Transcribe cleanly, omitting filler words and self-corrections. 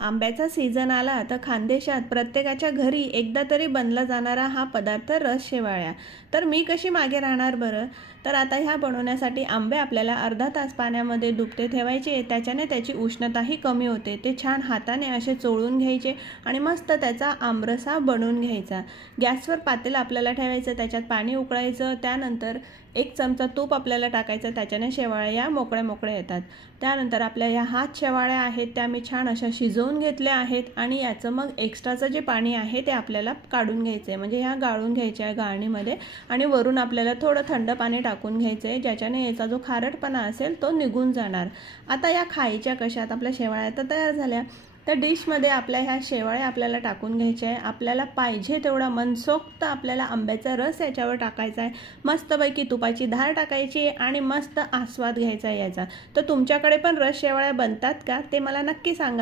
आंब्याचा सीझन आला तर खानदेशात प्रत्येकाच्या घरी एकदा तरी बनला जाणारा हा पदार्थ रस शेवाळ्या. तर मी कशी मागे राहणार बरं. तर आता ह्या बनवण्यासाठी आंबे आपल्याला अर्धा तास पाण्यामध्ये डुबते ठेवायचे. त्याच्याने त्याची उष्णताही कमी होते. ते छान हाताने असे चोळून घ्यायचे आणि मस्त त्याचा आमरसा बनवून घ्यायचा. गॅसवर पातेलं आपल्याला ठेवायचं, त्याच्यात पाणी उकळायचं. त्यानंतर 1 चमचा तूप आपल्याला टाकायचं, त्याच्याने शेवाळ्या मोकळ्या मोकळ्या येतात. त्यानंतर आपल्या ह्या हात शेवाळ्या आहेत त्या मी छान अशा शिजवून घेतल्या आहेत आणि याचं मग एक्स्ट्राचं जे पाणी आहे ते आपल्याला काढून घ्यायचं आहे, म्हणजे ह्या गाळून घ्यायच्या आहे गाळणीमध्ये. आणि वरून आपल्याला थोडं थंड पाणी टाकून घ्यायचं आहे, ज्याच्याने याचा जो खारटपणा असेल तो निघून जाणार. आता या खायच्या कशात, आपल्या शेवाळ्या तर तयार झाल्या. त्या डिशमध्ये आपल्या ह्या शेवाळ्या आपल्याला टाकून घ्यायच्या आहे. आपल्याला पाहिजे तेवढा मनसोक्त आपल्याला आंब्याचा रस याच्यावर टाकायचा आहे. मस्तपैकी तुपाची धार टाकायची आणि मस्त आस्वाद घ्यायचा आहे याचा. तर तुमच्याकडे पण रस शेवाळ्या बनतात का ते मला नक्की सांगा.